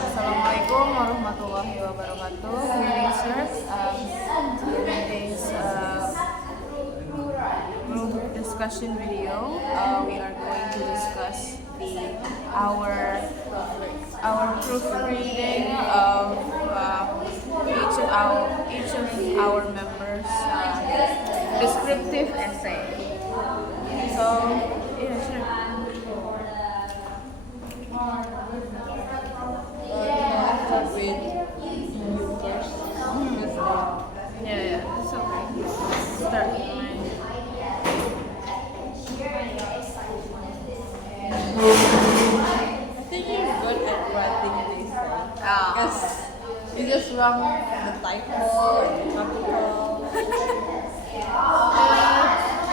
Assalamualaikum warahmatullahi wabarakatuh. Greetings, today's group discussion video. We are going to discuss our proofreading of each of our members' descriptive essay. So, yeah, sure. Start with you first. Yeah, that's okay. Start with mine. I think you're good at writing this, Ah. because you just wrong the typo and the capital.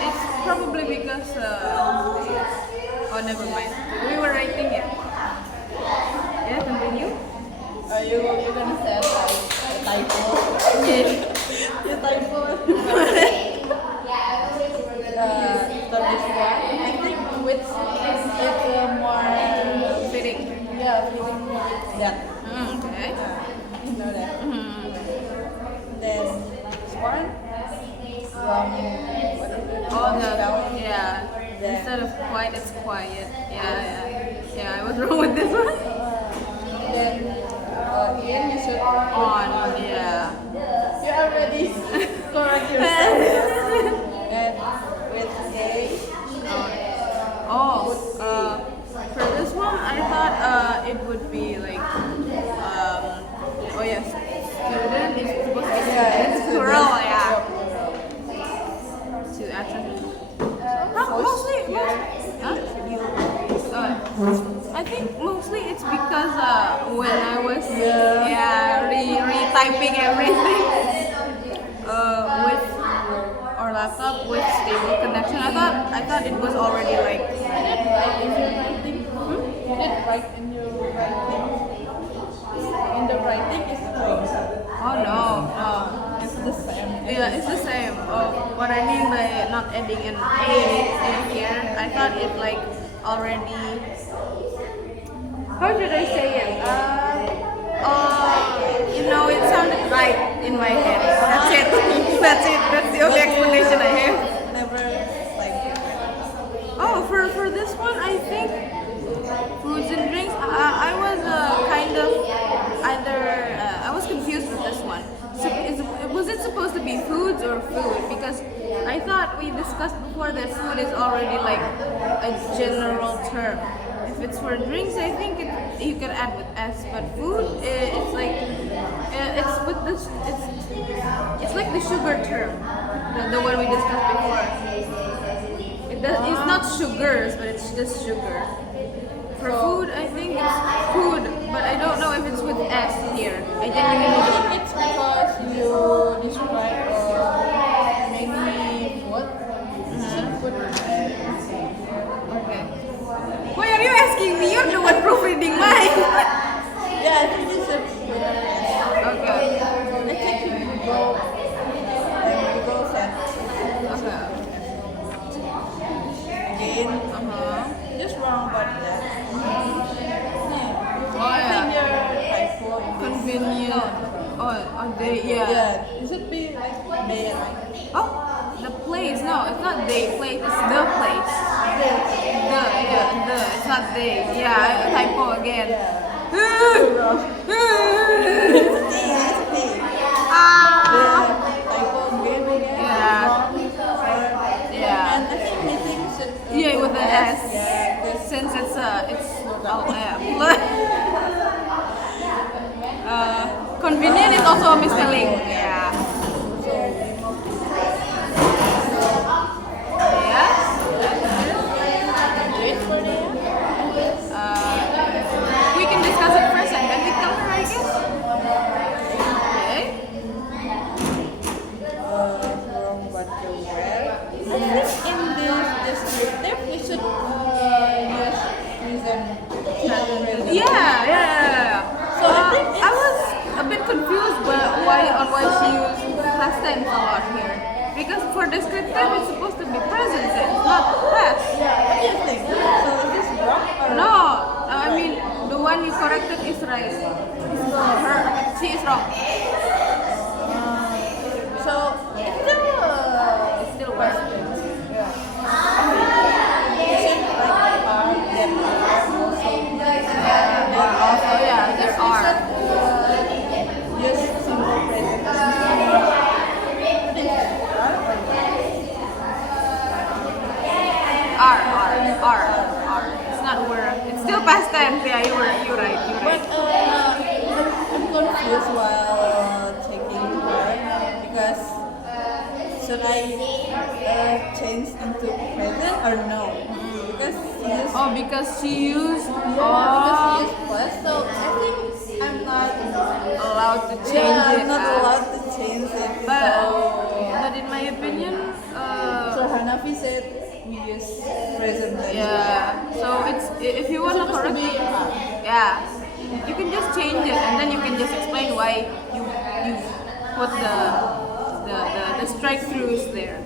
It's probably because oh, never mind. We were writing it. Yeah, continue. You're gonna say like a typo. Yeah. You typo. Start this one. I think with more Fitting. feeling with that. Okay. You know that. Then this one from what is it? Oh, Spell. yeah. Instead of quiet, it's quiet. Yeah. I was wrong with this one. Then Ian, you should On. Yeah. you already correct yourself. And with A, For this one, I thought it would be like, oh yes, student is supposed to be student. it's Plural, student. yeah. Plural. To actually, mostly, I think mostly it's because when I was retyping everything with our laptop with stable connection, I thought it was already like. You did write in your writing. In the writing is the Oh no. It's the same. Yeah, it's the same. What I mean by not adding an A here, I thought it like already. How should I say it? It sounded right in my head. That's it. That's the only explanation I have. Never like Oh, for this one, I think foods and drinks. I was kind of I was confused with this one. So was it supposed to be foods or food? Because I thought we discussed before that food is already like a general term. If it's for drinks, I think you can add with S. But food, it's like it's with this. It's like the sugar term, the one we discussed before. It's not sugars, but it's just sugar. For food, I think it's food, but I don't know if it's with S here. I genuinely I don't. think it's because you describe many food. You should put Okay. Why are you asking me? You're the one proofreading mine. yeah, I think you should put Okay. I think you go set Okay. again. Just wrong about that. Oh I think yeah. your typo in this. Convenient. Oh, they, yeah. Yeah, it should be like day and night. Oh, the place. No, it's not they place. It's the place. The. It's not they. Yeah, typo again. Ah. Typo again, I guess. Yeah. Wrong. Yeah. And I think meeting should Yeah, with the S. Yeah, this Since it's convenient is also a misspelling. Yeah. Yes. wait for them. We can discuss it first and then we tell her, I guess. Okay. From what you wear. I think in this descriptive we should use present. Yeah. So I think I was a bit confused on why she used past tense a lot here. Because for descriptive it's supposed to be present tense, not past. Yeah, what do you think? So is this wrong or No, right. Her, she is wrong. So it's still past tense. Yeah. Is it like are that are also Oh yeah, there are. just simple present tense? Are. It's not were. It's still past tense. Yeah, you're right. You're But right. I'm confused while checking her because should I change into present or no? Because she used Oh, because she used. because she Oh, used plus, so I think I'm not allowed to change yeah, it. I'm not allowed to change it. But in my opinion, So Hanafi said we use present tense. yeah. So it's if you want to Supposed to correct be it, yeah, you can just change it and then you can just explain why you put the strike throughs there.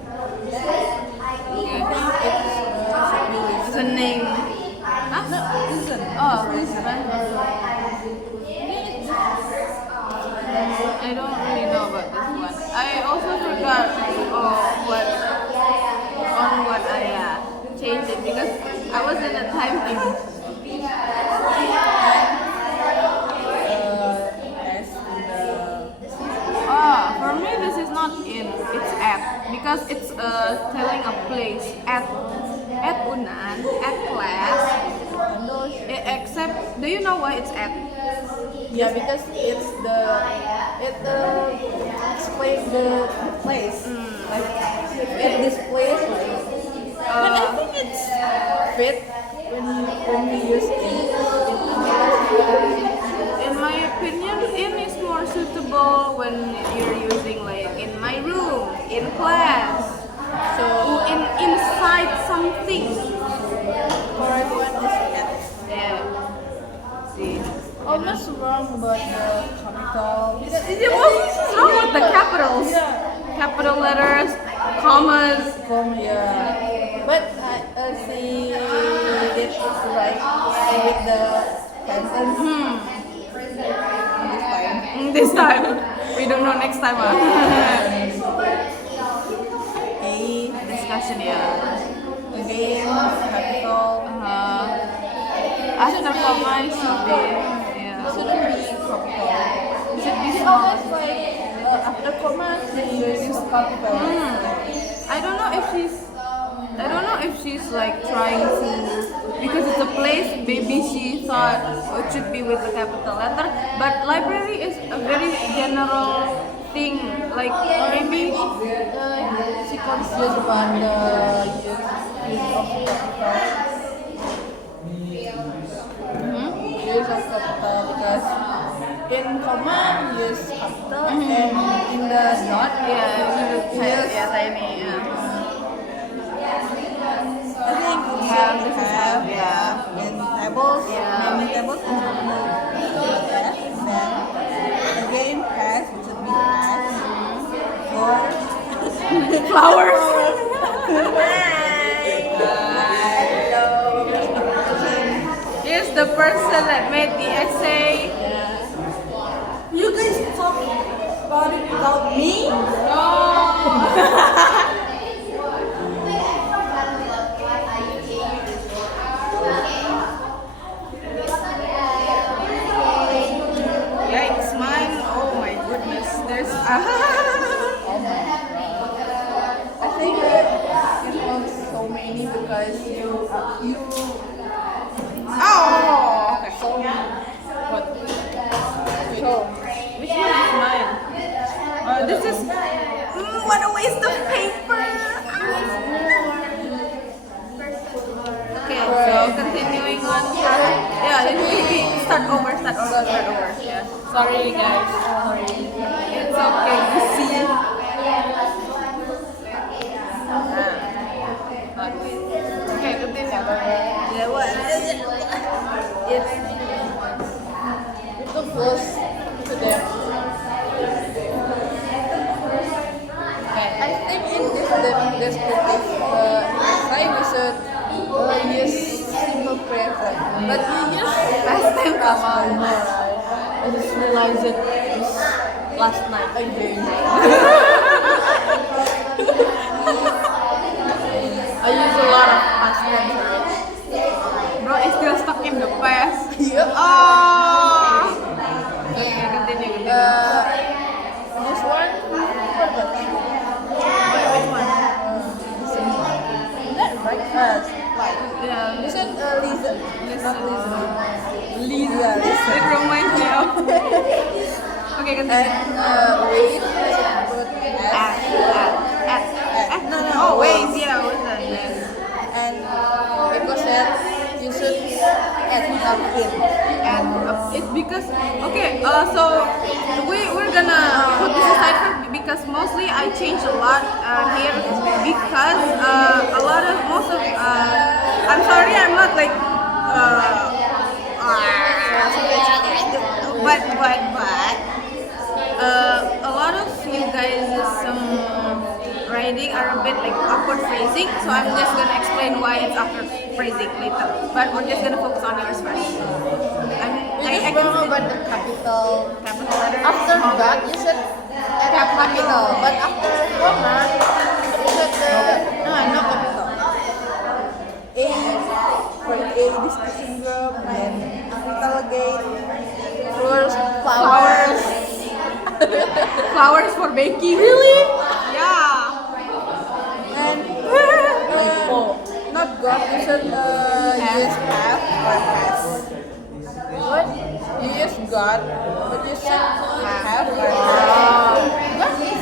Okay. It's a name. Huh? No, listen. Oh, Listen. I don't really know about this one. I also forgot what I changed it because I was in a time thing. As in the For me this is not in, it's at because it's telling a place at Unan, at class. Except, do you know why it's at? yeah, because it explains the place. Like it displays like. But I think it's fit when we use it in In my opinion, in is more suitable when you're using like in my room, in class, so inside something. correct one is at. Yeah. See. Almost wrong about the capital. What's wrong with the capitals? Yeah. Capital letters, commas. Yeah. But she did right with the sentence this time. This time. We don't know next time. A Discussion, yeah. again capital After comma it should be, yeah. shouldn't be capital. Should be She small. always like after comma she uses capital. I don't know if she's like trying to, because it's a place, maybe she thought it should be with a capital letter, but library is a very general thing, like maybe She confused about the use of capital. Use of capital because in comma we use capital and in the dot we use tiny, yeah. I think we Have, should this is have yeah. in tables, Yeah. many tables we should move left, then again pass we should be pass for Flowers. Here's the person that made the essay. you guys talk about it without me? Yikes, mine. Oh my goodness. There's. I think that it involves so many because you Oh! Okay. so many. What? So Which one is mine? This is. What a waste of paper! Okay, so continuing on. Yeah, start over. Yeah. Sorry, guys. Sorry. It's okay. You see. Not with. Okay, continue. yeah, what? Yes. It's too close to them. I think in this descriptive essay we should use simple present, but we use Past tense past comma. tense. I just realized it just last night again. I use a lot of past tense, right? Bro, it's still stuck in the past. Yep. Oh. Okay, continue. This one, what about it? Which one? That right? Like, Yeah. you said listen. Not listen. Lisa. Yeah, listen. It reminds me of. Okay, continue. And wait, put At. No, no. Oh, wait. Yeah, what's that? And because that you should add something. And it's because okay, so we're gonna put this aside for because mostly I changed a lot here because a lot of most of I'm sorry I'm not like but a lot of you guys writing are a bit like awkward phrasing, so I'm just gonna explain why it's awkward phrasing later. But we're just gonna focus on yours first. You just wrong about the capital. Capital letters. After that, you said capital, but after comma, you said no capital. A for A discussion group, and capital again. First flowers. Flowers for baking. Really? Yeah. And not God, you said use have or has. What? You use God, but you said have or has. God is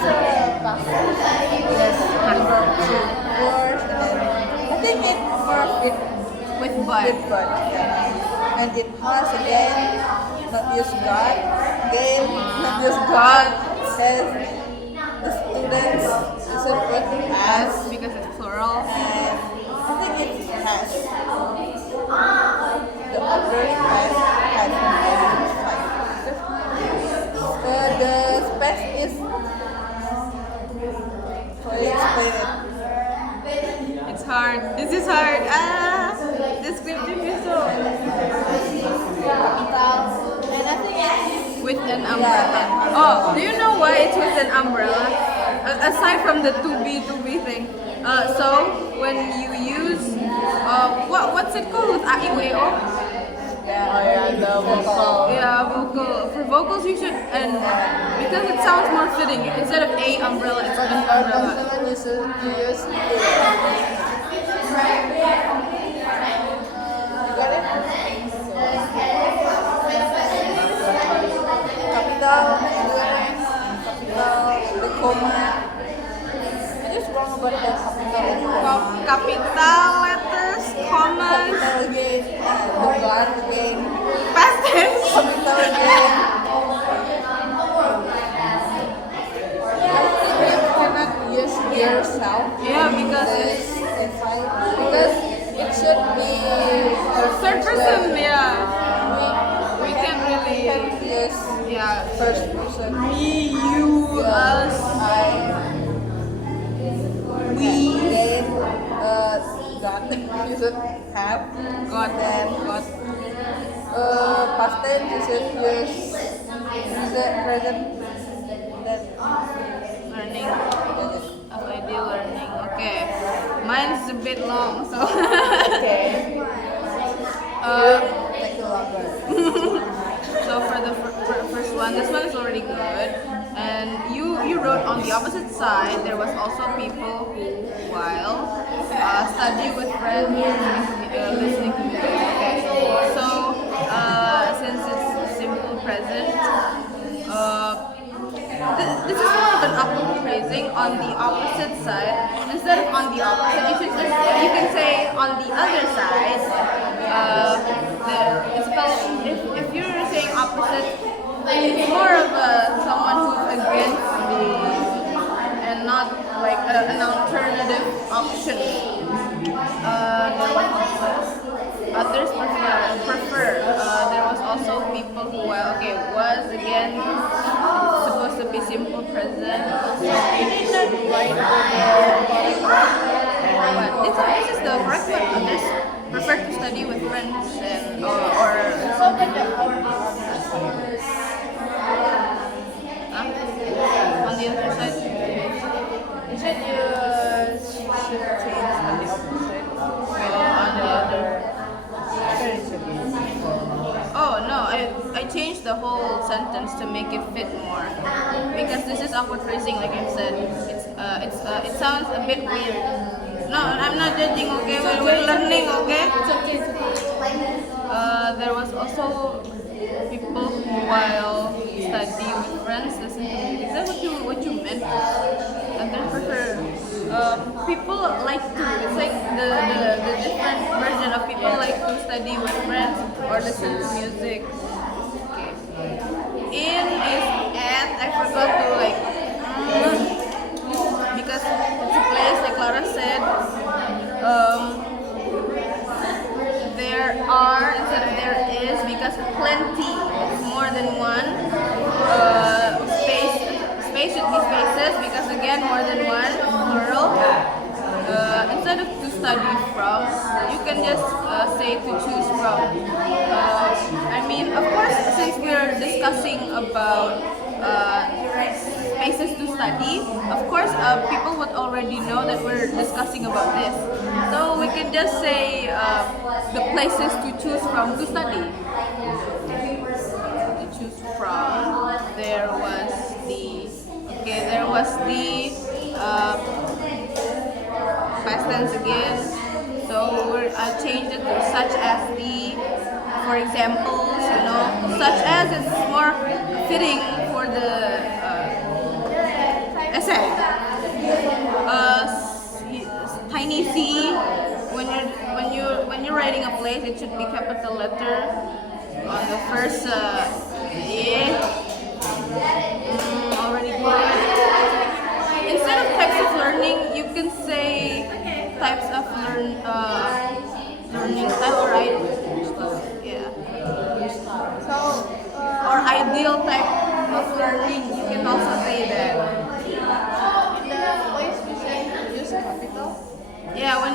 past. Yes, number 2 words, and then I think it for it With with but. God. Yeah. And it has again, not use God. Again, not use God. Says the students, you said what has. Because it's plural. And I think it has. The other has. The space is. How do you explain it? It's hard. This is hard. Descriptive is so. And I think it's. With an umbrella. Oh, do you know why it's with an umbrella? Aside from the to be thing. So when you use what's it called with a i, u, e, o? Yeah, the vocal. Yeah, vocal. For vocals, you should and because it sounds more fitting. Instead of a umbrella, it's an umbrella. Consonant you use A. Got it? Capital, the comma. I just wrong about the capital. Capital letters, commas, Capital again, the God again, past tense. capital again. You cannot use yourself. Yeah, because it's because it should be third person. Yeah, we can really. use Yeah, first person. me, you, us. We then got you should have God, then God. past tense you should use the present then Learning of ideal learning. Okay, mine's a bit long, so. okay take a longer. So for the first one, this one is already good. And you wrote on the opposite side. There was also people who while study with friends, listening to music. Okay, so since it's simple present, this is more of an awkward phrasing on the opposite side. Instead of on the opposite, you can say on the other side. It's called if you're saying opposite, it's more of someone who's against the and not like an alternative option. Others prefer. There was also people who was again supposed to be simple present. You did not write But this is the correct one. Others prefer to study with friends and or so but the our the whole sentence to make it fit more. Because this is awkward phrasing, like I said. It sounds a bit weird. No, I'm not judging. Okay, we're learning. Okay. It's okay. There was also people who, while study with friends, listen to music. Is that what you meant? And then prefer. People like to. It's like the different version of people like to study with friends or listen to music. Okay. In is at. I forgot to like. Because it's a place, like Clara said. There are instead of there is, because plenty is more than one. Space should be spaces, because again more than one, plural. Instead of to study from, you can just say to choose from. I mean, of course, since we are discussing about spaces to study, of course, people would already know that we're discussing about this. So we can just say the places to choose from to study. To choose from, there was the past tense again. So I changed it to such as the, for examples, such as is more fitting for the essay. Tiny c, when you're writing a place, it should be capital letter on the first already good. Instead of types of learning, you can say types of learning style or or ideal type of learning. You can also say that. In the place we say use capital. Yeah, when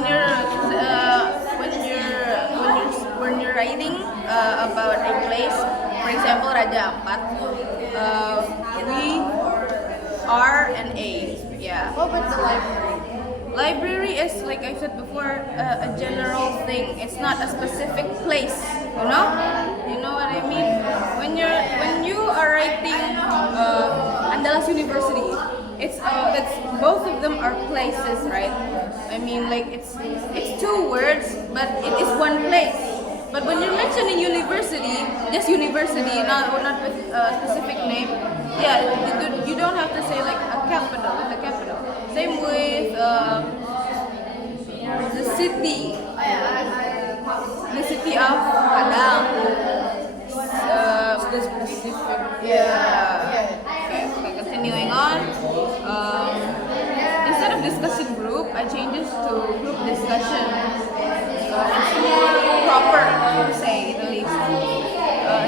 you're writing about a place, for example, Raja Ampat, we R and A. Yeah. What about the library? Library is, like I said before, a general thing. It's not a specific place. You know what I mean? When you are writing Andalas University, it's both of them are places, right? I mean, like it's two words, but it is one place. But when you're mentioning university, just university, not with a specific name, yeah, you don't have to say like a capital with a capital. Same with the city of Padang. The specific. Yeah. Okay, continuing on. Instead of discussion group, I changed it to group discussion. It's more proper to say the least.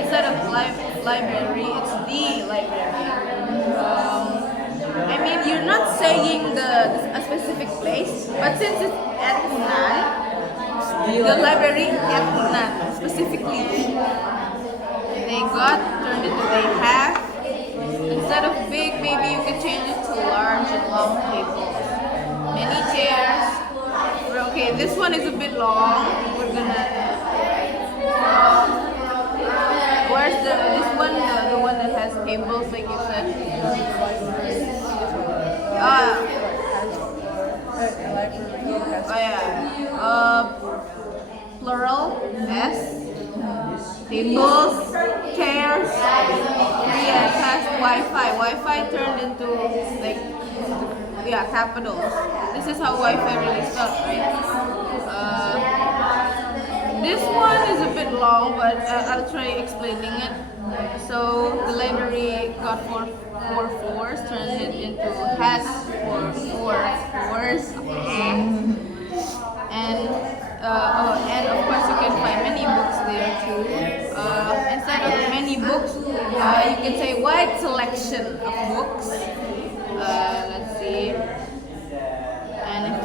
Instead of library, it's the library. I mean, you're not saying a specific place, but since it's at Nan, the library at Nan specifically. They got turned into they have. Instead of big, maybe you could change it to large and long tables. Many chairs. Okay, this one is a bit long. We're gonna. Where's this one? The one that has tables, like you said. Plural S. Tables, chairs, past Wi-Fi. Wi-Fi turned into capitals. This is how Wi-Fi really starts, right? This one is a bit long, but I'll try explaining it. So the library got four fours, turned it into has four fours. And of course you can find many books there too. Instead of many books, you can say wide selection of books. Let's see. And if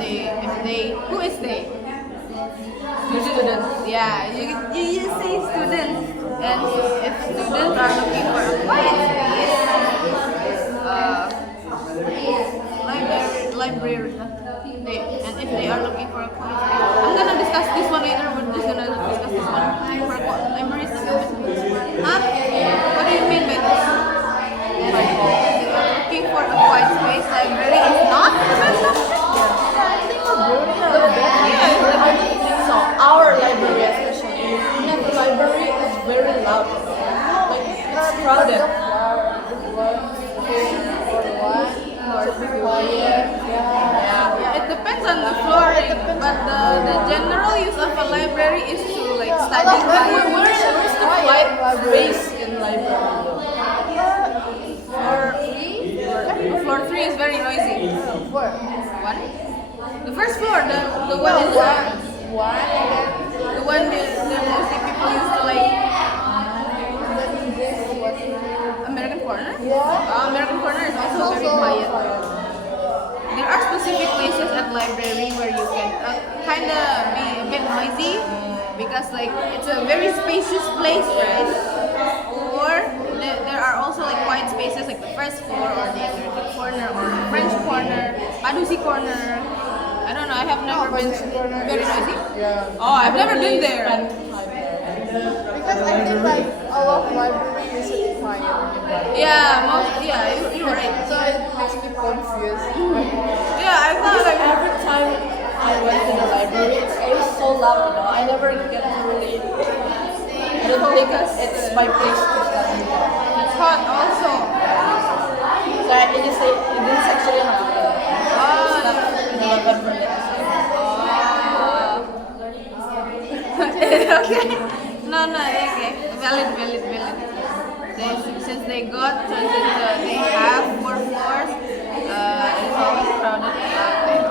they, who is they? Students. Yeah, you say students. And if students are looking for a quiet space, library. And if they are looking for a quiet space, I'm gonna discuss this one later. We're just gonna discuss this one. Libraries. Huh? What do you loud. Like it's crowded. Yeah, it depends on the flooring, but the general use of a library is to like study. Where's the quiet space in library? Floor 3 is very noisy. Four. One? The first floor, the one is the one that mostly people use to like American Corner. Yeah. American Corner is also very quiet. There are specific places at library where you can kind of be a bit noisy because like it's a very spacious place, right? Or there are also like quiet spaces like the first floor or the American Corner or the French Corner, Padusi Corner. I don't know. I have never been very noisy. Yeah. Oh, I've never been there. Because I think like a lot of library is quiet. You're right. So it makes me confused. Yeah, I thought like Every time I went to the library, it's always so loud, I never get to really. I don't think it's my place to study. it's hot also. So it is actually not. It's not November yet. Okay. No, okay. Valid. Since they have 4 floors, it's always crowded.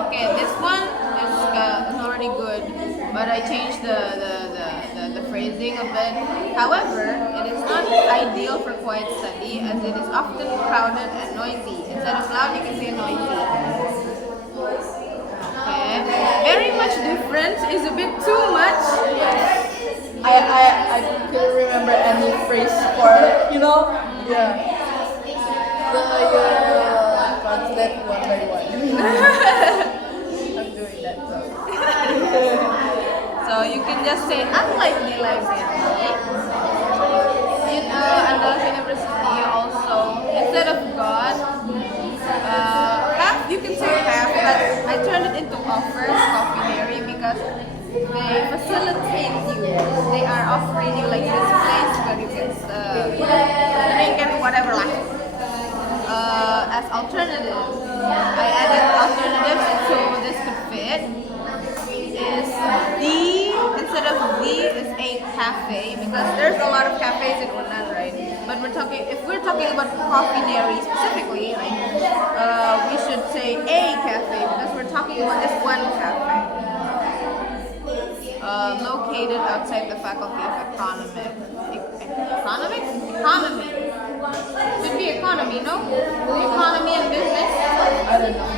Okay, this one is already good, but I changed the phrasing of it. However, it is not ideal for quiet study as it is often crowded and noisy. Instead of loud, you can say noisy. Okay. Very much difference is a bit too much. I couldn't remember any phrase for Yeah. So translate one by one. I'm doing that. So you can just say unlike the library. In Andalas University also, instead of God, half you can say half, but I turned it into offers coffee because they facilitate you. They are offering you like this place where you can drink and whatever like. As alternatives, I added alternatives so this could fit. Is instead of the is a cafe because there's a lot of cafes in Unan, right? But if we're talking about Coffeenery specifically, like we should say a cafe because we're talking about this one cafe. Located outside the Faculty of Economy. Economy. Should be economy, no? Economy and business. I don't know.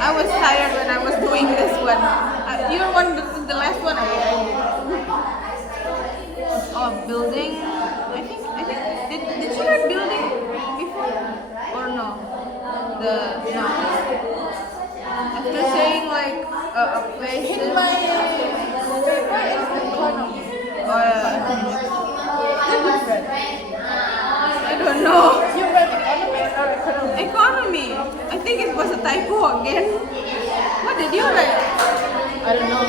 I was tired when I was doing this one. Your one, the last one, building. I think. Did you learn building before or no? No. After saying like a place. In my paper is economy. Oh yeah. They're different. I don't know. You read economics or economy? Economy. I think it was a typo again. What did you write? I don't know.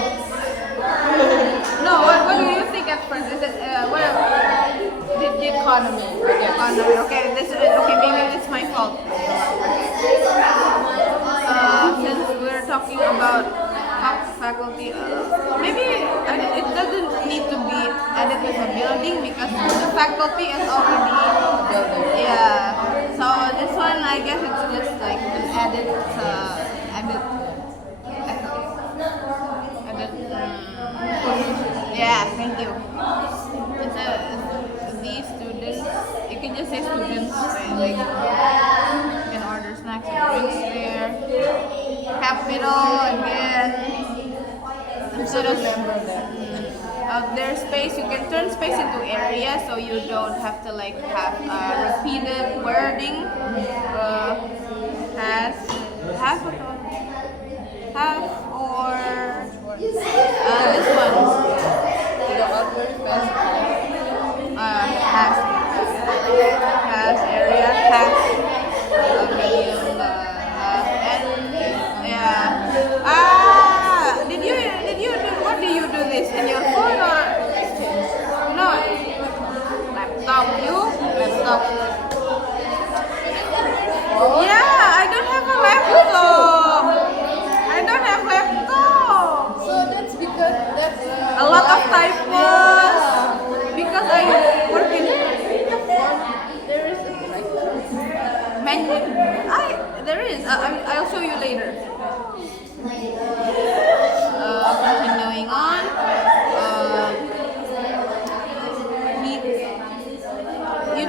No. What do you think at first? Is it The economy. economy? Okay. Maybe it's my fault. Since we're talking about faculty, maybe it doesn't need to be added with a building because the faculty is already yeah. So this one, I guess it's just like an added. Yeah, thank you. It's these students. You can just say students, right? Like you can order snacks and drinks there. Capital again. Instead of their space, you can turn space into area, so you don't have to like have repeated wording. Half or this one. Has area, has medium, and yeah. Did you do, what do you do this in your phone or no?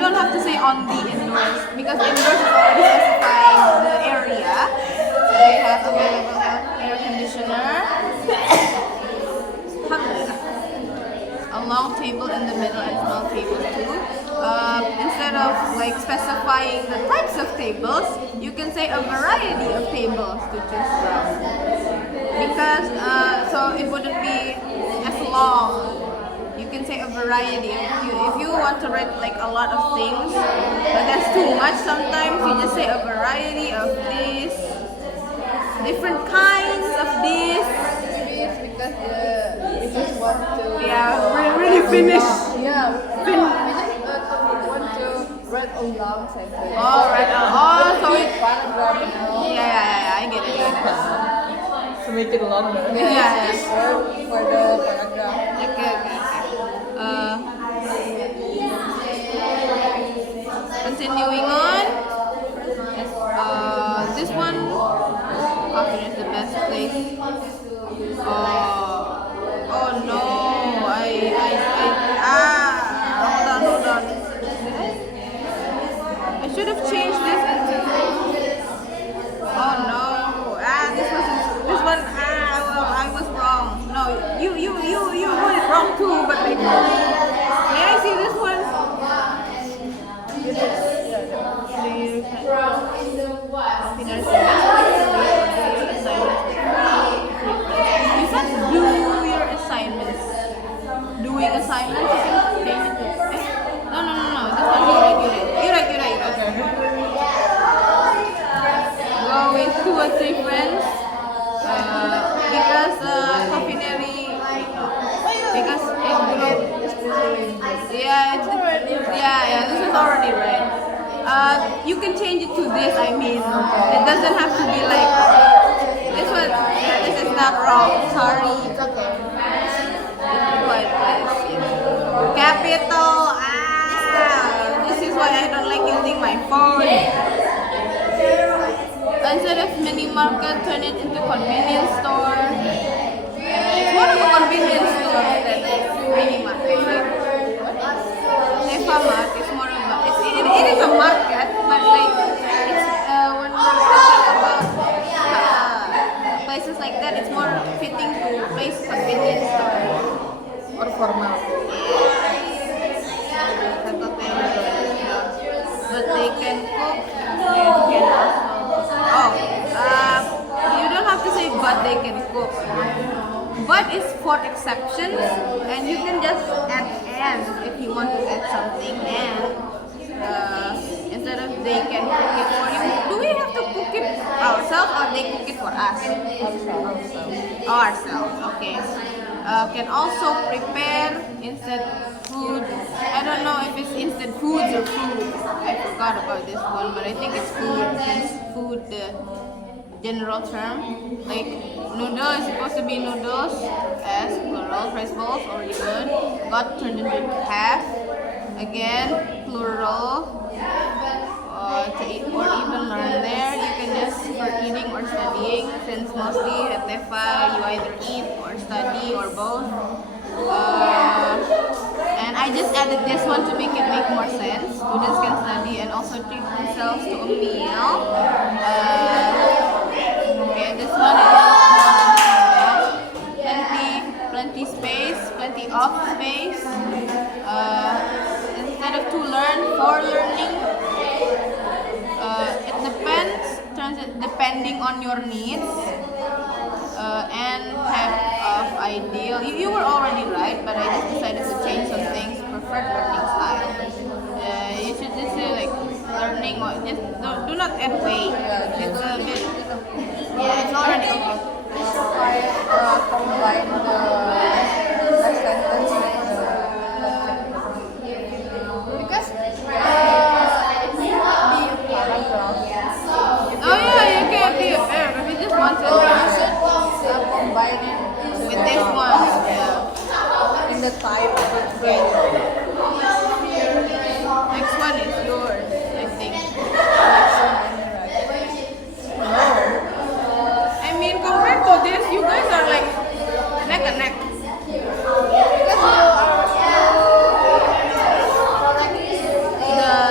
don't have to say on the indoors because indoors is already specifying the area. They have available air conditioner. Alhamdulillah. A long table in the middle and small table too. Instead of like specifying the types of tables, you can say a variety of tables to choose from. Because so it wouldn't be as long. You can say a variety. If you want to write like a lot of things, but that's too much sometimes, you just say a variety of this, different kinds of this. Maybe it's because we just want to. Yeah, we're really finished. Yeah, we just want to read a long sentence. Oh, right. Oh, so it. Paragraph, you know. Yeah, I get it. To make it longer. Yeah. Just for the paragraph. Okay. Continuing on. This one. Coffee is the best place. Oh no! Hold on. I should have changed this into. Oh no! This one. Well, I was wrong. No, you got it wrong too. But like, may I see this one? You said do your assignments. Doing assignments, you can change it to. No. This one you're right. Go with 2 or 3 friends. Because Cofineri. Because it grew. Yeah. This is already right. You can change it to this. I mean, it doesn't have to be like this one. This is not wrong. Sorry. But capital. This is why I don't like using my phone. Instead of mini market, turn it into convenience store. It's more of a convenience store than mini market. Neva Mart is more of a. It is a market, but like it's when we're talking about places like that, it's more fitting to place convenience store Or formal. But they can cook. They can also. You don't have to say but they can cook. But is for exceptions, and you can just add and if you want to add something and instead of they can cook it for you. Do we have to cook it ourselves or they cook it for us? Ourselves. Okay. Can also prepare instant food. I don't know if it's instant foods or food. I forgot about this one, but I think it's food. Since food the general term. Like noodle is supposed to be noodles as plural, rice balls or even got turned into half. Again, plural. To eat or even learn there, you can just for eating or studying, since mostly at TEFA you either eat or study or both. And I just added this one to make it make more sense. Students can study and also treat themselves to a meal. Okay, this one is plenty space, plenty of space. Instead of to learn, for learning. It depends, depending on your needs and type of ideal. You were already right, but I just decided to change some things. Preferred learning style. You should just say like learning or just do not add weight. It's a bit. Yeah, it's already okay. Combine the last sentence with because Oh yeah, you can be a paragraph. You just want to combine it with this one. Yeah. in the type of the phrase. Next one is yours, I think. I mean, compared to this, you guys are like neck and neck. Because you are The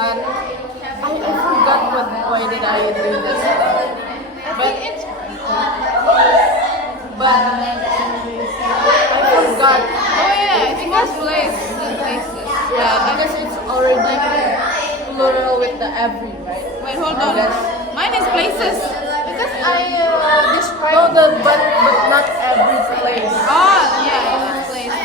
one. I forgot why did I do this. But I forgot. Oh yeah, I think that's places. Yeah, because it's already plural with the every, right? Wait, hold on. Mine is places. Because I described but not every place. Oh yeah, it's places.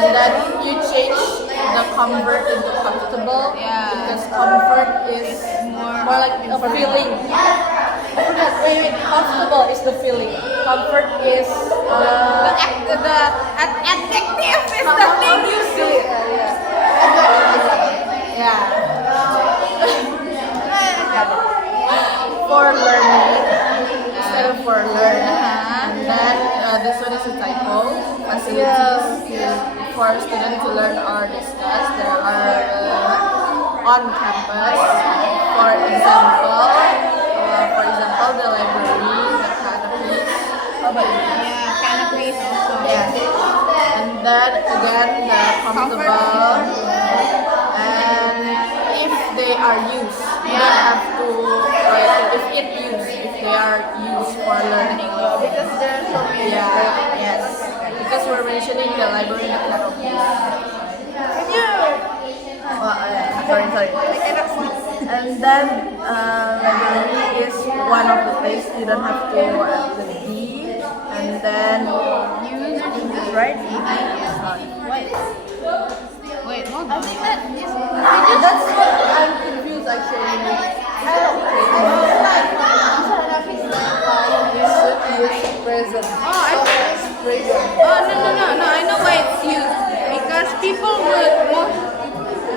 And then you change the comfort into comfortable. Yeah. Because comfort is more like a feeling. I forgot. Wait. Comfortable is the feeling. Comfort is The adjective is the thing you see. Yeah. For learning instead of for learn. And then this one is a typo. Facilities for students to learn or discuss. There are on campus. For example, the library, the canopies. How about you? Yeah, canopies also. Yes. And then again the comfortable. And if they are used, you don't have to write if they are used for learning. Because there are so many. Yeah, yes. Because we're mentioning the library and the canopies. Sorry. And then library is one of the place you don't have to add the D. And then use right? Wait, hold I on. think that is. That's what I'm confused actually. I don't you should use present. Oh, I Present. Oh no! I know why it's used because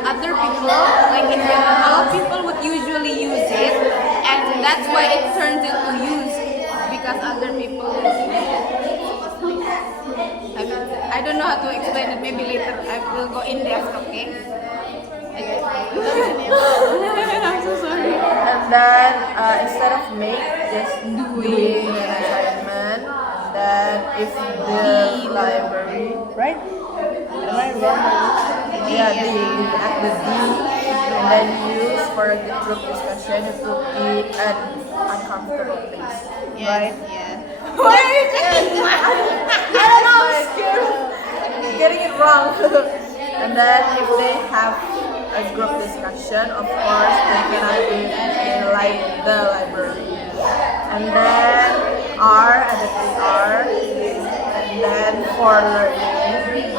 other people, like in general, people would usually use it, and that's why it turns into use because other people. I don't know how to explain it. Maybe later I will go in depth. Okay. I'm so sorry. And then instead of make, just doing an assignment. Then if the library, right? Am I wrong? Yeah, at the D, and then use for the group discussion. It will be an uncomfortable place, right? Yeah. Wait, I don't know. I'm scared. Getting it wrong. And then if they have a group discussion, of course they cannot be in like the library. And then R, added R, and then for learning.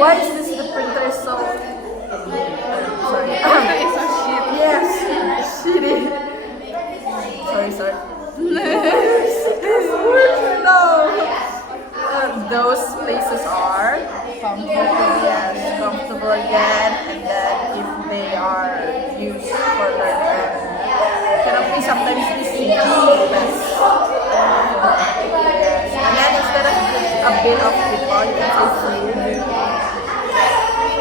Why is this the printer is so? Sorry. It's so shit. Yes, shitty. Sorry. Those places are comfortable again, and then if they are used for learning, canopies sometimes is the best. Yes. And then instead of a bit of people, you can say few.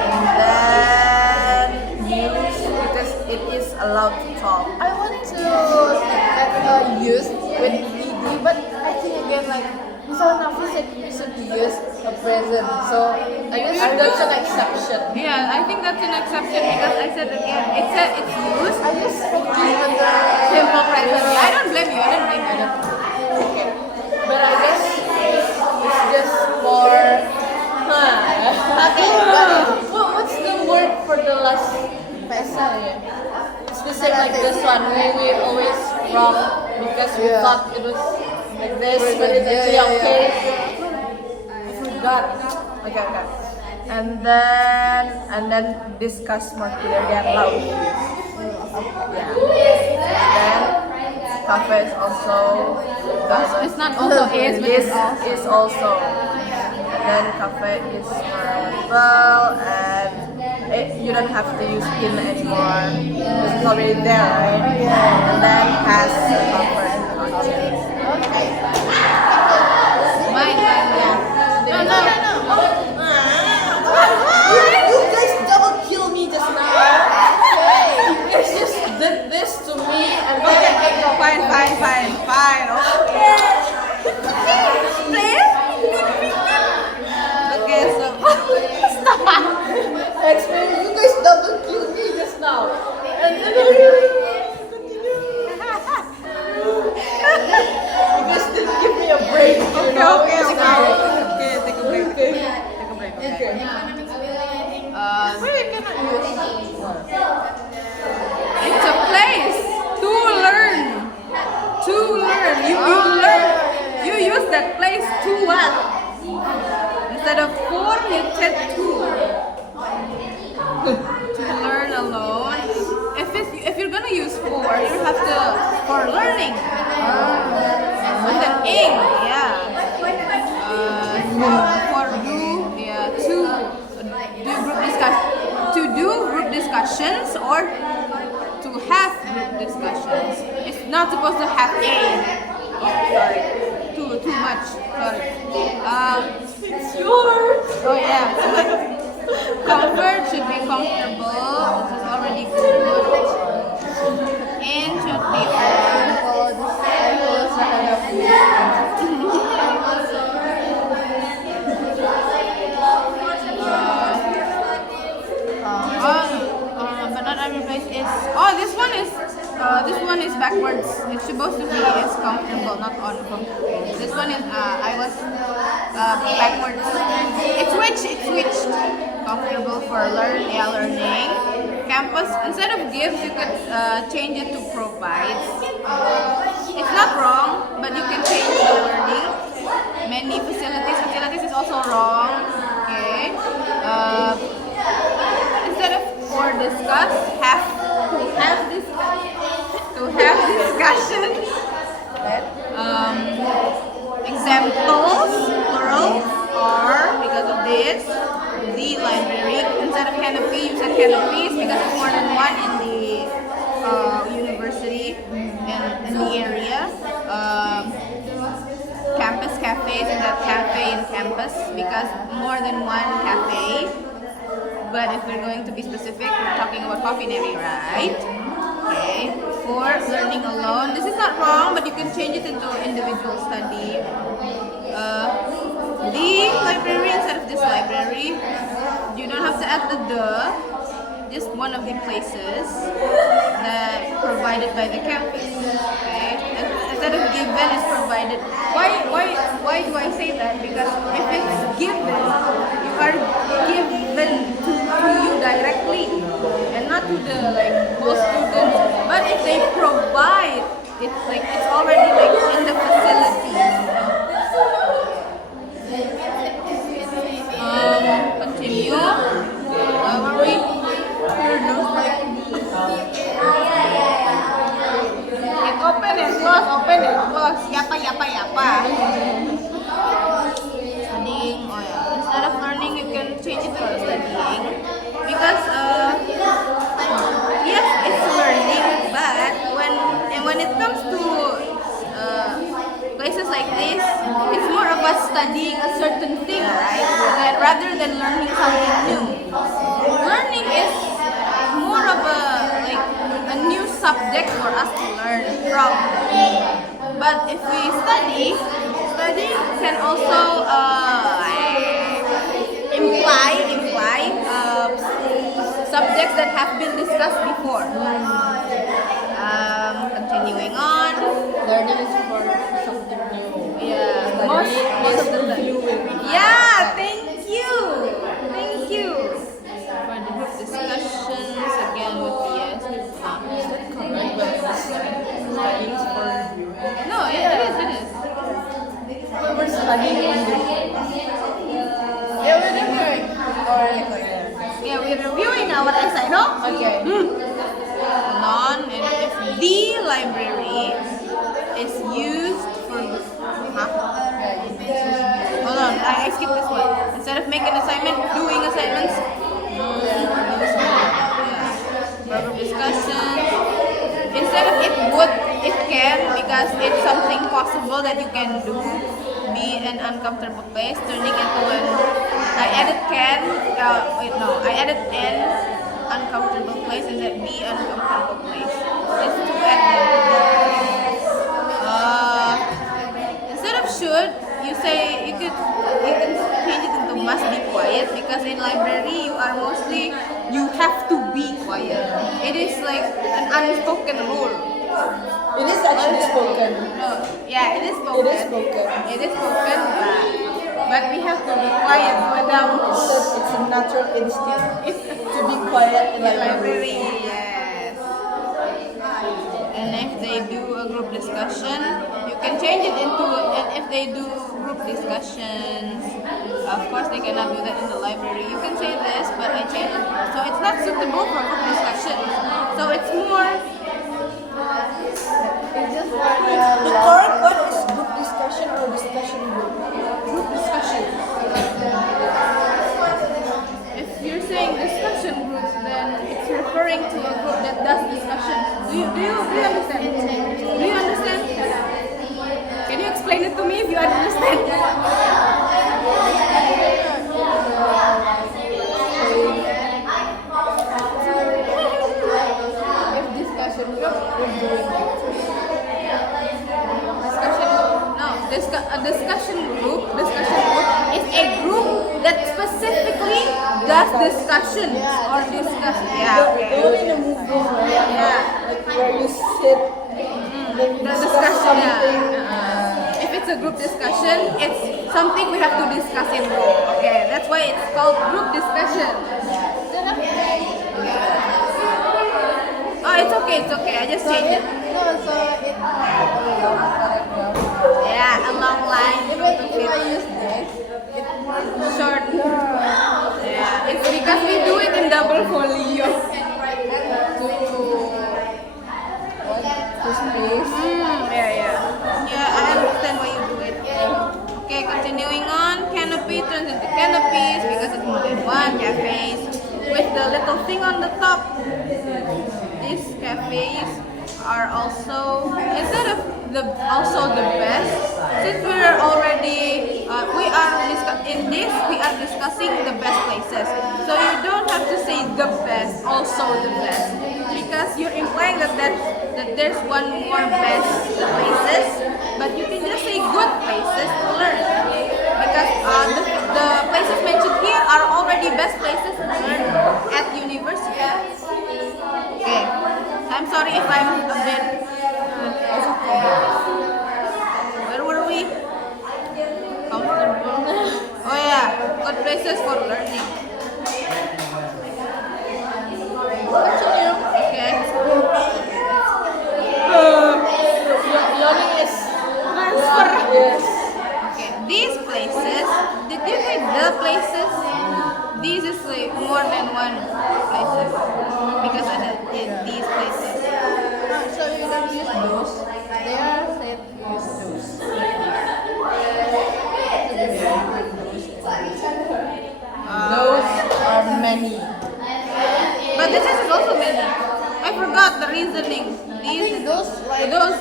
And then use because it is allowed to talk. I want to use with ED, but I think again like Mr. Nafi said you should use a present, so I guess that's an exception. Yeah, I think that's an exception because I said again, it's used. I just focus on the Simple present. Yeah, I don't blame you. okay, but I guess it's just more. Okay, What's the word for the last pesa. It's the same like this one. We always wrong because we Yeah. thought it was like this, but it's actually Yeah. okay. I forgot. Okay. And then discuss more clearly and loud. Yeah. And then cafe is also. It's not also is, but it's also. Is also. And then cafe is well, and you don't have to use in anymore because it's already there, right? And then has a buffer and content. Mine. No. You guys double kill me just now. You guys just did this to me and then Fine. Okay, so explain. You guys double kill me just now. And then You guys didn't give me a break. Okay. Take a break. Okay. Take a break. Okay. Why you cannot use what? It's a place to learn. To learn. You learn. You use that place to what? Instead of for, you said to. To learn alone. If you're gonna use for, you have to for learning. With an ing, yeah. For do, yeah. To do group discussions or to have group discussions. It's not supposed to have a. Oh, sorry. Too much. Sorry. It's yours. Oh yeah. Comfort should be comfortable. This is already good. And should be but not every place is. Oh, this one is backwards. It's supposed to be is comfortable, not uncomfortable. This one is I was backwards. It's switched. Comfortable for learning. Campus, instead of gives, you could change it to provides. It's not wrong, but you can change the wording. Many facilities is also wrong. Okay. Instead of for discuss, to have discussions. Examples, plural, or because of this, the library. Instead of canopy, you said canopies because it's more than one in the university and in the area. Campus cafes, and that cafe in campus because more than one cafe. But if we're going to be specific, we're talking about coffeenery, right? Okay. For learning alone, this is not wrong, but you can change it into individual study. The library instead of this library, you don't have to add the. Just one of the places that provided by the campus. Okay. And instead of given, it's provided. Why do I say that? Because if it's given, you are given to you directly, and not to the whole students. But if they provide, it's already in the facility. Continue. Where were we? Open and close. Yapa. Studying. Oh yeah. Instead of learning, you can change it to studying. Because yes, it's learning, but when it comes to places like this, it's more of us studying a certain thing, right? Rather than learning something new. Learning is more of a new subject for us to learn from. But if we study can also imply subjects that have been discussed before. Continuing on. Learning is for something new. Yeah, most of the time. Yeah, thank you. For the group discussions again with the yes. Studying is for reviewing. No, it is. We're studying Yeah, we're reviewing. Yeah, we're reviewing now what I said, no? Okay. And if the library is used for hold on, I skipped this one. Instead of making assignment, doing assignments. Group discussions. Instead of it can, because it's something possible that you can do. Be an uncomfortable place, turning into an. I added can. I added an uncomfortable place. Is that be uncomfortable place? Just to add that. Instead of should, you say you can change it into must be quiet, because in library you have to be quiet. It is like an unspoken rule. It is actually spoken. No, yeah, it is spoken. It is spoken. It is spoken, but we have to be quiet without It's a natural instinct to be quiet in the library. library. Yes. And if they do a group discussion, you can change it into. And if they do group discussions, of course they cannot do that in the library. You can say this, but I change it. So it's not suitable for group discussion. So it's more. The correct word is group discussion or discussion group. Group discussion. If you're saying discussion groups, then it's referring to a group that does discussion. Do you understand? Do you understand? Can you explain it to me if you understand? If discussion group, we're doing it. A discussion group is a group that specifically does discussions or discuss. Yeah, The okay. one in the movies, right? Yeah. Like where you sit, then you The discuss discussion, something. If it's a group discussion, it's something we have to discuss in group. Okay, that's why it's called group discussion. Oh, it's okay. I just changed it. No, so it long paragraph. Yeah, a long line. Even if I use this, it more Short. Yeah, it's because we do it in double folio. to space. Yeah, I understand why you do it. Okay, continuing on. Canopy turns into canopies because it's more than one. Cafes with the little thing on the top. These cafes are also instead of also the best. Since we're already in this we are discussing the best places. So you don't have to say the best, also the best, because you're implying that there's one more best places, but you can just say good places to learn, because the places mentioned here are already best places to learn at university. Okay, I'm sorry if I'm a bit. Where were we? Comfortable. Oh yeah, good places for learning. Continue. Okay. Learning is Transfer. yes. Okay, these places. Did you say the places? These is like more than one places because I said these places. So you don't use those. They are said use those. Those are many. But this is also many. I forgot the reasoning. These, Those like those.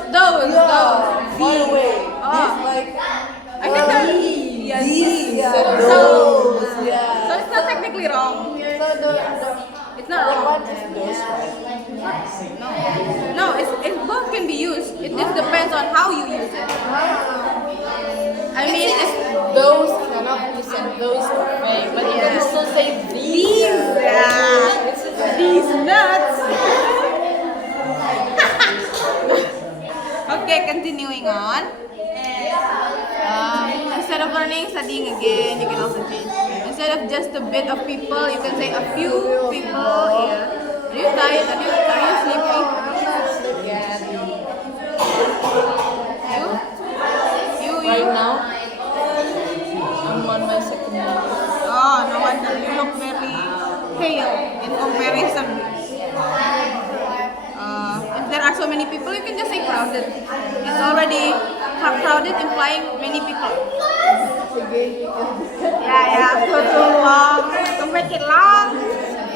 By the way, Oh. this like I can tell. these, So, those, so yeah. it's not technically wrong. so the It's not wrong. one is those, right? No, it both can be used. It just depends on how you use it. I mean, it's Those cannot be said those way, but you can still say these. these nuts. Okay, continuing on. Instead of learning, studying again, you can also change. Instead of just a bit of people, you can say a few people here. Are you tired? Are you sleepy? You? Right now, I'm on my second year. Oh, no wonder you look very pale in comparison. If there are so many people, you can just say crowded. It's already crowded, implying many people. Yeah, too long. Don't make it long.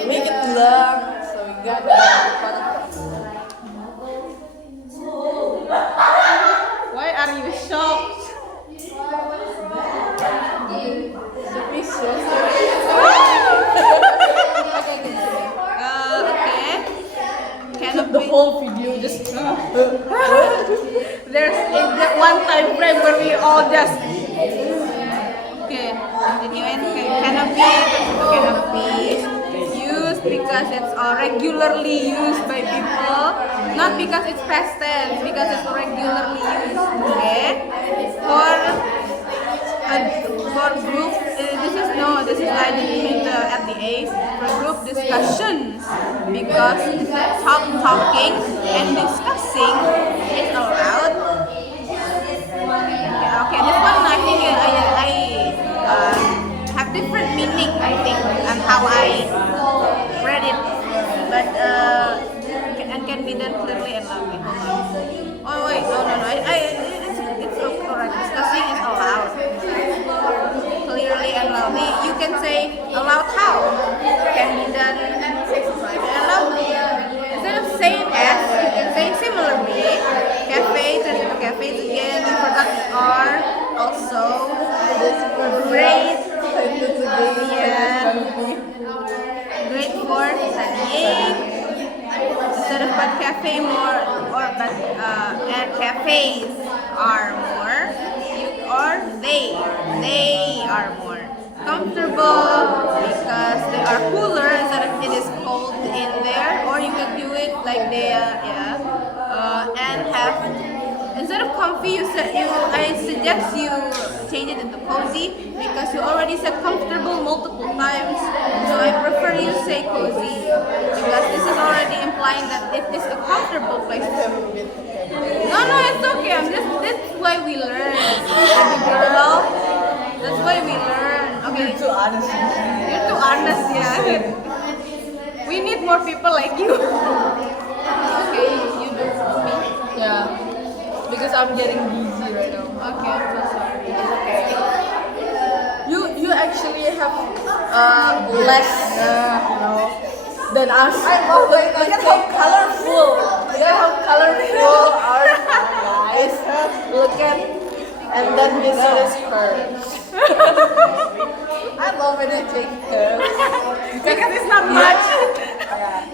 Make it long. So we got Why are you shocked? Okay. the whole video just. There's that one time frame where we all just. Okay, continuing. Canopy, canopy. Use because it's regularly used by people, not because it's past tense, because it's regularly used. Okay. For group, this is like at the age for group discussions, because talking and discussing is allowed. Okay, this one I think I have different meaning, I think, and how I read it, but and can be done clearly and loudly. Oh wait, no, it's correct. Discussing is allowed clearly and loudly. You can say aloud how can be done clearly and loudly. Instead of saying as, you can say similarly. Cafe turns into cafes again. We forgot the R. Also, great. Yeah. Great for studying. Instead of but cafe more and cafes are more, or they are more comfortable because they are cooler instead of it is cold in there, or you can do it like they and have instead of comfy I suggest you change it into cozy, because you already said comfortable multiple times, so I prefer you say cozy because this is already implying that it is a comfortable place to be. No, it's okay. That's why we learn, baby girl. That's why we learn. Okay. You're too honest. You're too honest, yeah. We need more people like you. Okay, you do me. Yeah. Because I'm getting busy right now. Okay, I'm so sorry. It's okay. You actually have less than us. Look at how colorful. Look at how colorful our guys. Look at, and then we see the skirts. I love when I take curves. Because it's not much. Yeah.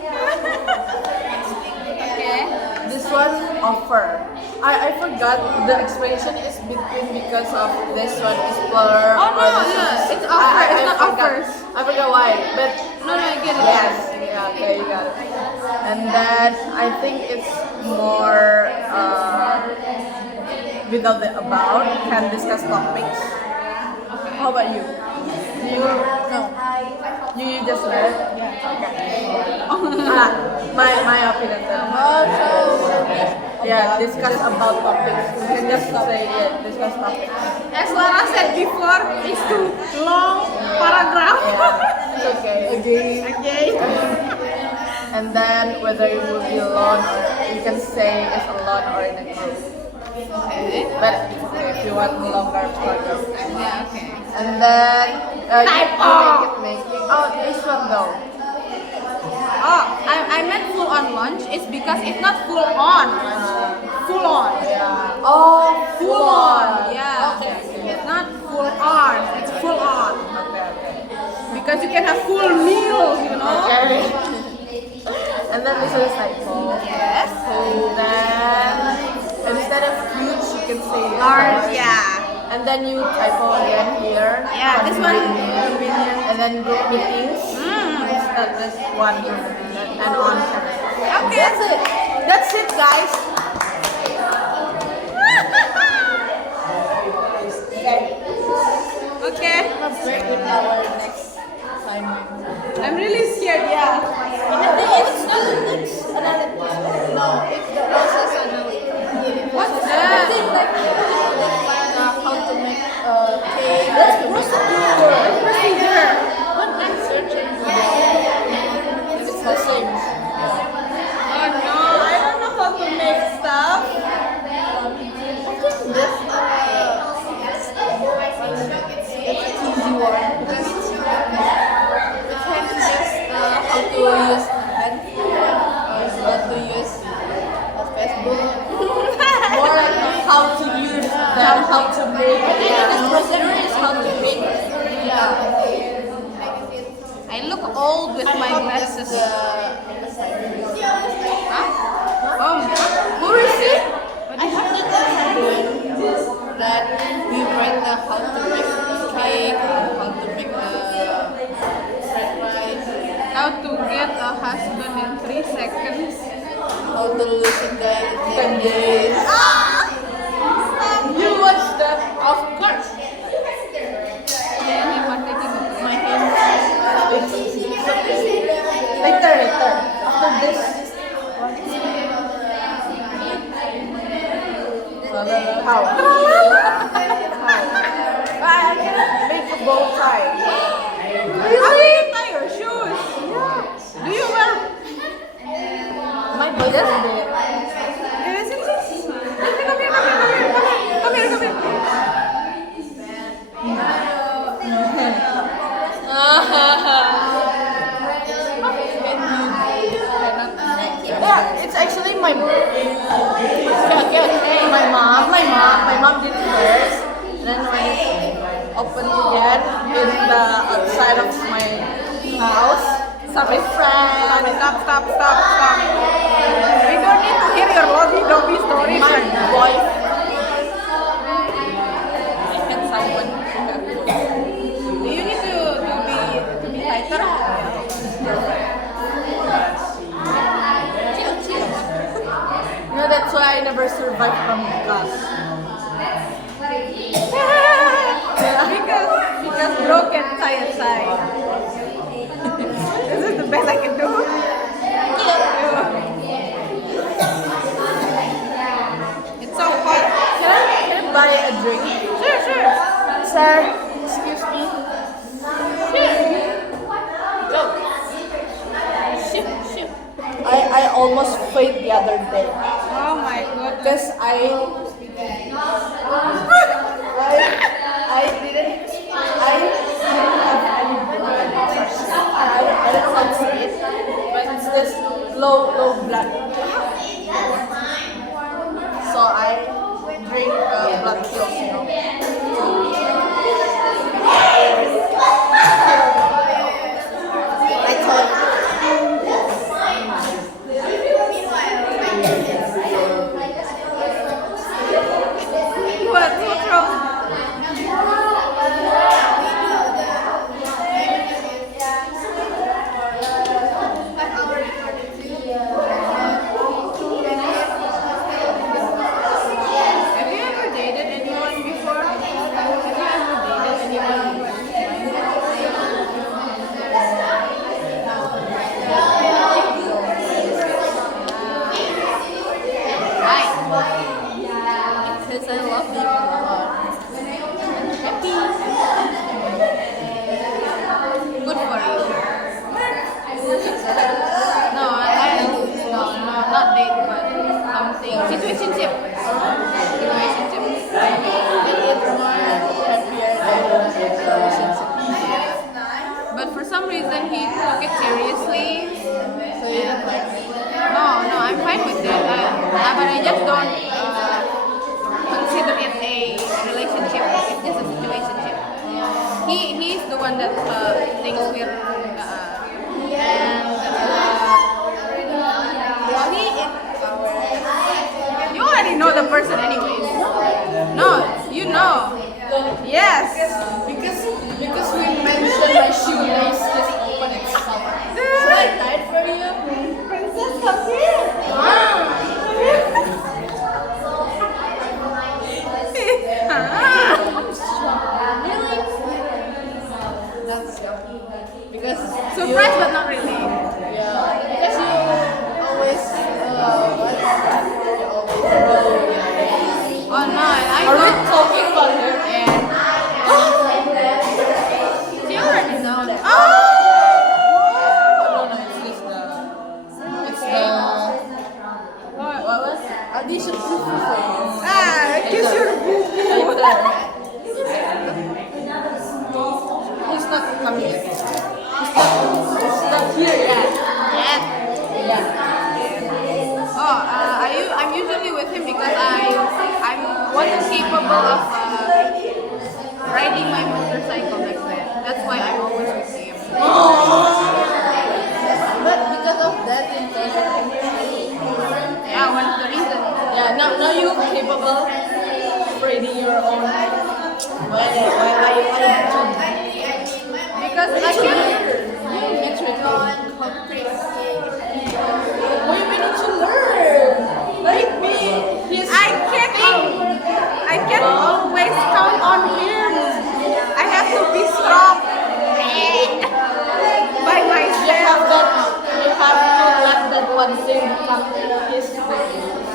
Okay. This one offer. I forgot the explanation is between because of this one is plural. Oh no, or this one yeah, is- it's offer. It's not forgot. offers. I forgot why, but No, I get it. yes, yeah, okay, you got it. And then I think it's more without the about, can discuss topics. How about you? You no. You just read it? Yeah. Okay. My opinion. Yeah, discuss about topics. You can just say discuss topics. As Lara said before, it's too long paragraph. Yeah, it's okay. Okay. And then whether you will be alone or you can say it's alone or in a group. Okay. But if you want longer paragraph. Yeah, okay. And then Typo. you make it. Oh, this one though. Oh, I meant full on lunch. It's because it's not full on lunch. Full on. Yeah. Oh, Full on. Yeah. Okay. It's not full on. It's full on. Okay. Because you can have full meals, you know. Okay. And then this is typo. Yes. And then instead of huge, you can say Large. Yeah. And then you typo again here. Yeah, this one. Convenient. And then group meetings. That's one. And on. Okay. That's it. That's it, guys. Okay. Let's break with our next assignment. I'm really scared. Yeah. It's analytics. No, it's the process analytics. What's I that? think like how to make cake. That's procedure. Procedure. When I'm searching for it, it's the same. Oh no, I don't know how to make stuff. It's easy one because it's can just how to use how to use Facebook. More like how to use than how to make. The procedure is how to make. Yeah. I look old with my glasses. Who is it? I have that assignment that we write the how to make cake, how to make the fried rice. How to get days and then 10 days. You watched that? Of course. My hand. Later. After this. How? I can make a bow tie. How do you tie your shoes? Do you wear? My boyfriend did. Yes, it is. Come here. Yeah, it's actually my mom did it first. And then when it opened again in the outside of my house, some friend. Stop. We don't need to hear your lovey-dovey story. My boyfriend. I had someone. Do you need to be tighter? You know, that's why I never survived from class. because broken tie aside. This is the best I can do. It's so hot. Can I buy a drink? Sure. Sir, excuse me. Go. Shoot. I almost failed the other day. Oh my god. Because I didn't have any blood. I don't know how to say it, but it's just low blood. So I drink blood pills, you know. I told What's wrong? Have you ever dated anyone before? Have you ever dated anyone? Because I love you a lot. Good for you. No, no, not date, but something. Situationship. But for some reason he took it seriously. No, I'm fine with it. But I just don't consider it a relationship. It's just a situationship. He's the one that thinks we're and you already know the person anyways. No, you know. Yes. because we mentioned my shoelace just open itself. Should I tie it for you? Princess, come here. Because Surprised but not really. yeah, because you always Oh no, I Are we don't. talking about her? Yeah. She already know that. No, it's just What? what was? Audition proof for you. Kiss your boo. He's not coming yet. He's not here yet. Yeah. I'm usually with him because I'm wasn't capable of riding my motorcycle back then. That's why I'm always with him. but because of that Yeah, one of the reasons. Yeah, now you're capable of raiding your own. While I Because I can. Why we need to learn?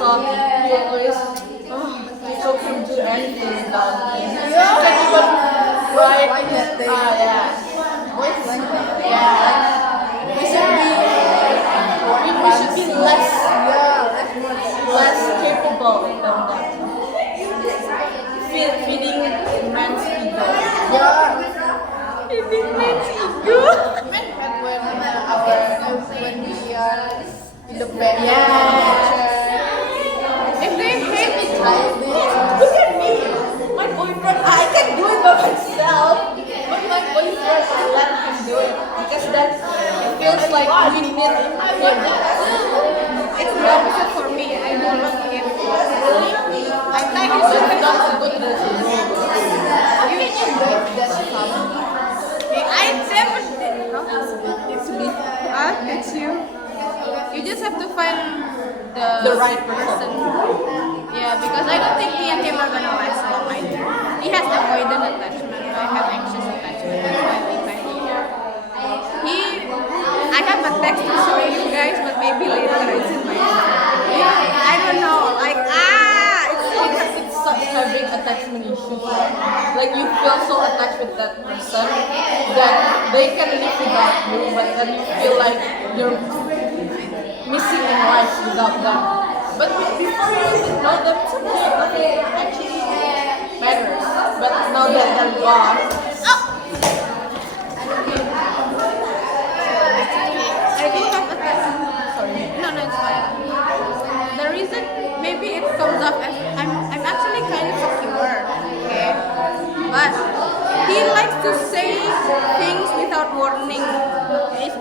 so he always so can do anything without me. He can even write. Yeah. Yeah. We should be less capable than that. Feeding man's ego. Feeding man's ego. When we are in the bed. If they hate me, Look at me. My boyfriend, I can do it by myself. But my boyfriend, I let him do it because that it feels like we need him. it's the opposite for me. I don't want to get really. I'm like So it's it's not a good relationship. I never did. It's me. It's you. You just have to find The right person. Yeah, because I don't think me and him are gonna last long either. He has avoidant attachment. I have anxious attachment. That's why we find I have a text to show you guys, but maybe later it's in my I don't know. Like It's such having attachment issues. Like you feel so attached with that person that they can live without you, but then you feel like you're missing in life without them. But before you even know them, it's okay. Nothing actually matters. But now that they're gone, I do have attachment. Sorry. No, it's fine. The reason maybe it comes up as I'm actually kind of secure, okay? But he likes to say things without warning.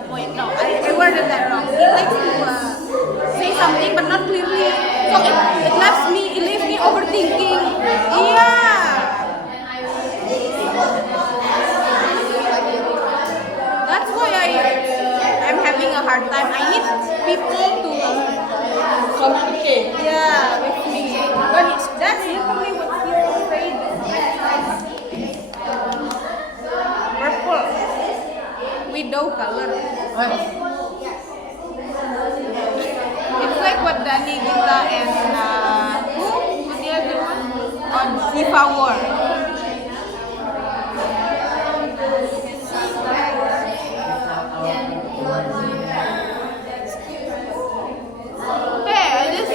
Wait, no, I worded that wrong. He likes to say something but not clearly. So it leaves me overthinking. Yeah. That's why I'm having a hard time. I need people to communicate. yeah with me. But that's literally what he's afraid. Purple. Widow color. It's like what Dani, Gita, and who's the other one? On Diva War. Hey, I just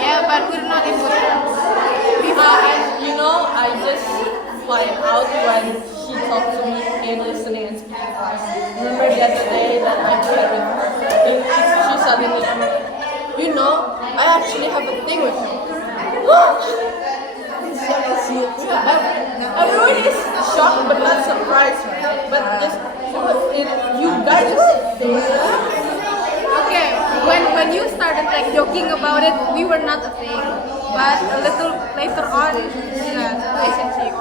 yeah, but we're not in I just find out when she talked to me in listening and speaking class. Remember the other day that I played with her? And she suddenly, I actually have a thing with her. Everyone is shocked but not surprised, right? But you guys okay, when you started like joking about it, we were not a thing. But a little later on in the relationship,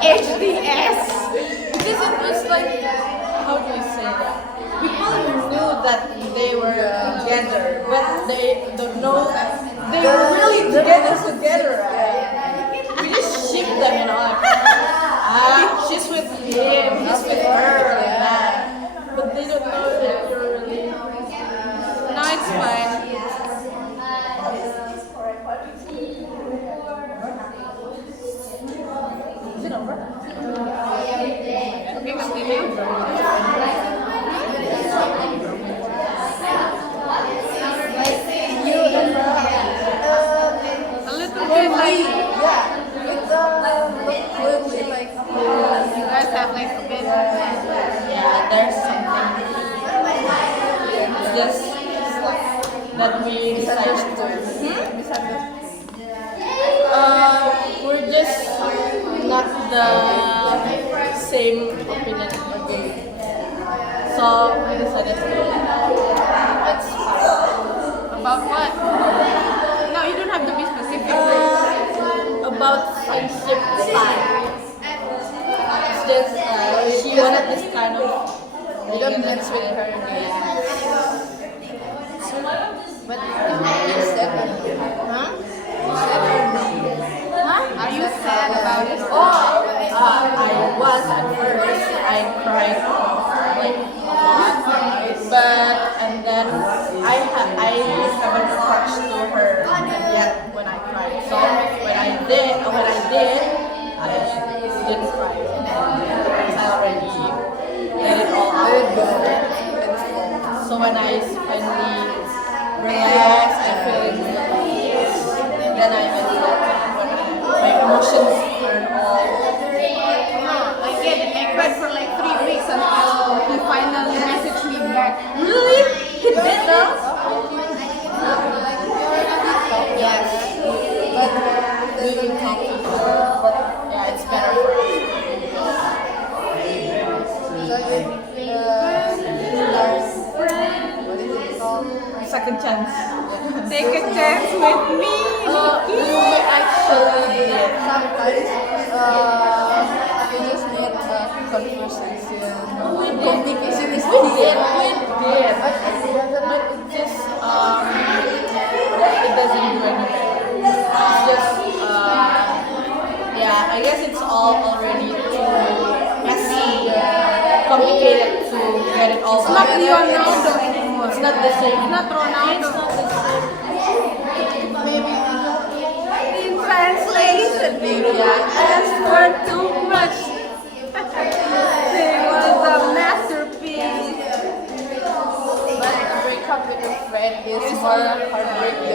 HDS. Because it was like, how do you say that? People knew that they were together, but they don't know they were really together, right? We just ship them, like, she's with him, he's with her, like that. But they don't know that you're really. No, it's fine. Is it over? Okay, continue. A little bit like you guys have like a bit. Yeah, there's something. It's just that we decided to. We're just not the same opinion again. So we decided to. Let's About what? No, you don't have to be specific. about friendship style. It's just she wanted this kind of. You don't mess with her. But you said Huh? Are you sad about it? I was at first. I cried like a lot. But and then I haven't approached to her yet when I cried. So when I did, I didn't cry. I already let it all out. So when I finally relax and feeling peace, then I feel when my emotions are all. I get angry for like 3 weeks until he finally messaged me back. Really? He did that? Yes. But we will talk to her. But yeah, it's better for us. Second chance. Take a chance with me. We actually did. Sometimes you just need conversation. Communication is We key. did. But it just it doesn't do anything. It's just yeah. I guess it's all already too messy, complicated to get it all. It's not Leonardo anymore. It's not the same. It's not Ronaldo. It's not the same. Maybe In translation, Yeah. asked for too much. It was a masterpiece. but break up with a friend is more heartbreaking